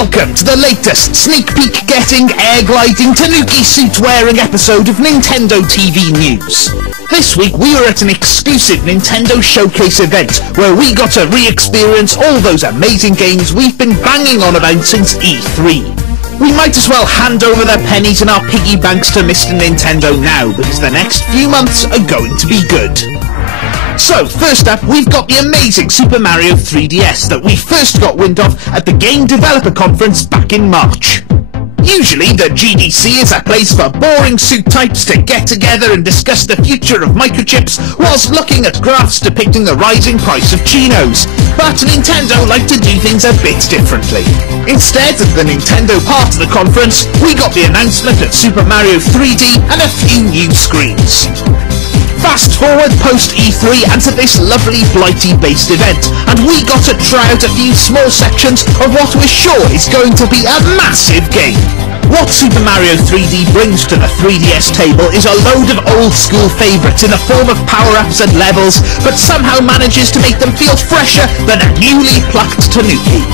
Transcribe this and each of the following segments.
Welcome to the latest sneak peek getting, air gliding, tanuki suit wearing episode of Nintendo TV News. This week we were at an exclusive Nintendo Showcase event where we got to re-experience all those amazing games we've been banging on about since E3. We might as well hand over their pennies and our piggy banks to Mr. Nintendo now, because the next few months are going to be good. So, first up, we've got the amazing Super Mario 3DS that we first got wind of at the Game Developer Conference back in March. Usually, the GDC is a place for boring suit types to get together and discuss the future of microchips whilst looking at graphs depicting the rising price of chinos. But Nintendo like to do things a bit differently. Instead, at the Nintendo part of the conference, we got the announcement of Super Mario 3D and a few new screens. Fast forward post E3 and to this lovely Blighty-based event, and we got to try out a few small sections of what we're sure is going to be a massive game. What Super Mario 3D brings to the 3DS table is a load of old school favourites in the form of power-ups and levels, but somehow manages to make them feel fresher than a newly plucked tanuki.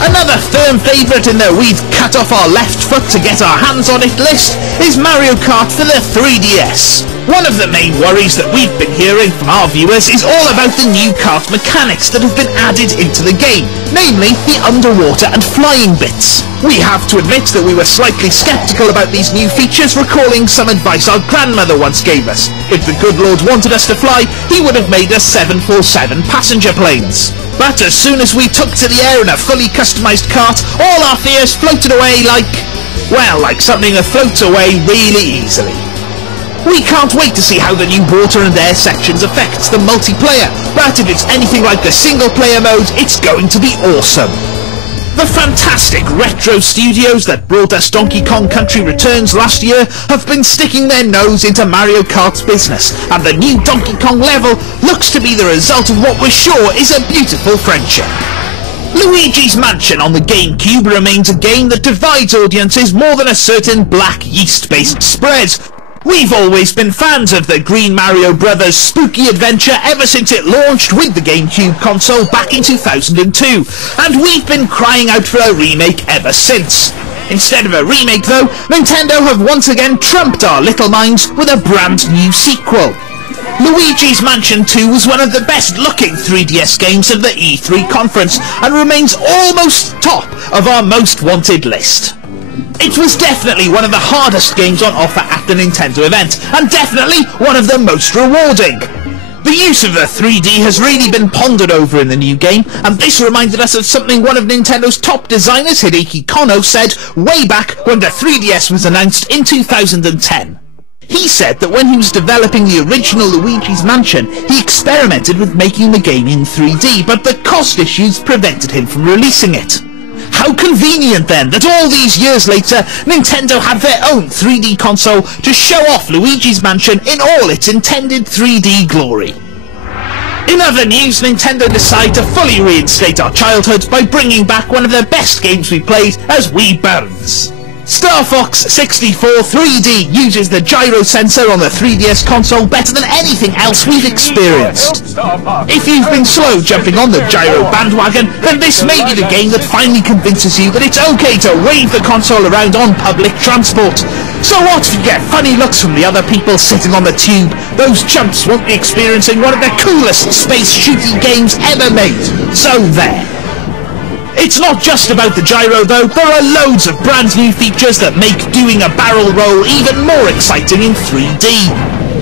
Another firm favourite in the "we've cut off our left foot to get our hands on it" list is Mario Kart for the 3DS. One of the main worries that we've been hearing from our viewers is all about the new kart mechanics that have been added into the game, namely the underwater and flying bits. We have to admit that we were slightly sceptical about these new features, recalling some advice our grandmother once gave us. If the good Lord wanted us to fly, he would have made us 747 passenger planes. But as soon as we took to the air in a fully customised kart, all our fears floated away like something that floats away really easily. We can't wait to see how the new water and air sections affects the multiplayer, but if it's anything like the single player mode, it's going to be awesome. The fantastic retro studios that brought us Donkey Kong Country Returns last year have been sticking their nose into Mario Kart's business, and the new Donkey Kong level looks to be the result of what we're sure is a beautiful friendship. Luigi's Mansion on the GameCube remains a game that divides audiences more than a certain black yeast-based spread. We've always been fans of the Green Mario Brothers spooky adventure ever since it launched with the GameCube console back in 2002, and we've been crying out for a remake ever since. Instead of a remake though, Nintendo have once again trumped our little minds with a brand new sequel. Luigi's Mansion 2 was one of the best looking 3DS games of the E3 conference and remains almost top of our most wanted list. It was definitely one of the hardest games on offer at the Nintendo event, and definitely one of the most rewarding. The use of the 3D has really been pondered over in the new game, and this reminded us of something one of Nintendo's top designers, Hideki Kono, said way back when the 3DS was announced in 2010. He said that when he was developing the original Luigi's Mansion, he experimented with making the game in 3D, but the cost issues prevented him from releasing it. How convenient then that all these years later, Nintendo have their own 3D console to show off Luigi's Mansion in all its intended 3D glory. In other news, Nintendo decided to fully reinstate our childhood by bringing back one of the best games we played as wee bairns. Star Fox 64 3D uses the gyro sensor on the 3DS console better than anything else we've experienced. If you've been slow jumping on the gyro bandwagon, then this may be the game that finally convinces you that it's okay to wave the console around on public transport. So what if you get funny looks from the other people sitting on the tube? Those chumps won't be experiencing one of the coolest space shooting games ever made. So there. It's not just about the gyro though, there are loads of brand new features that make doing a barrel roll even more exciting in 3D.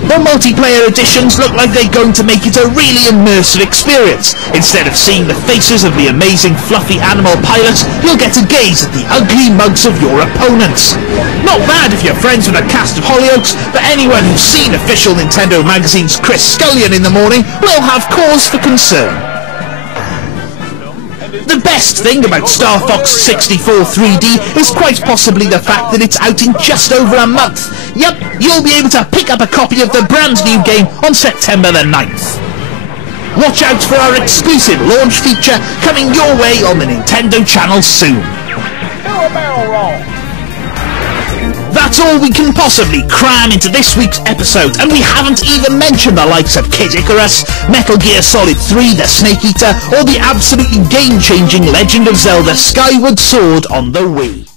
The multiplayer editions look like they're going to make it a really immersive experience. Instead of seeing the faces of the amazing fluffy animal pilots, you'll get to gaze at the ugly mugs of your opponents. Not bad if you're friends with a cast of Hollyoaks, but anyone who's seen official Nintendo Magazine's Chris Scullion in the morning will have cause for concern. The best thing about Star Fox 64 3D is quite possibly the fact that it's out in just over a month. Yup, you'll be able to pick up a copy of the brand new game on September the 9th. Watch out for our exclusive launch feature coming your way on the Nintendo channel soon. That's all we can possibly cram into this week's episode, and we haven't even mentioned the likes of Kid Icarus, Metal Gear Solid 3, The Snake Eater, or the absolutely game-changing Legend of Zelda Skyward Sword on the Wii.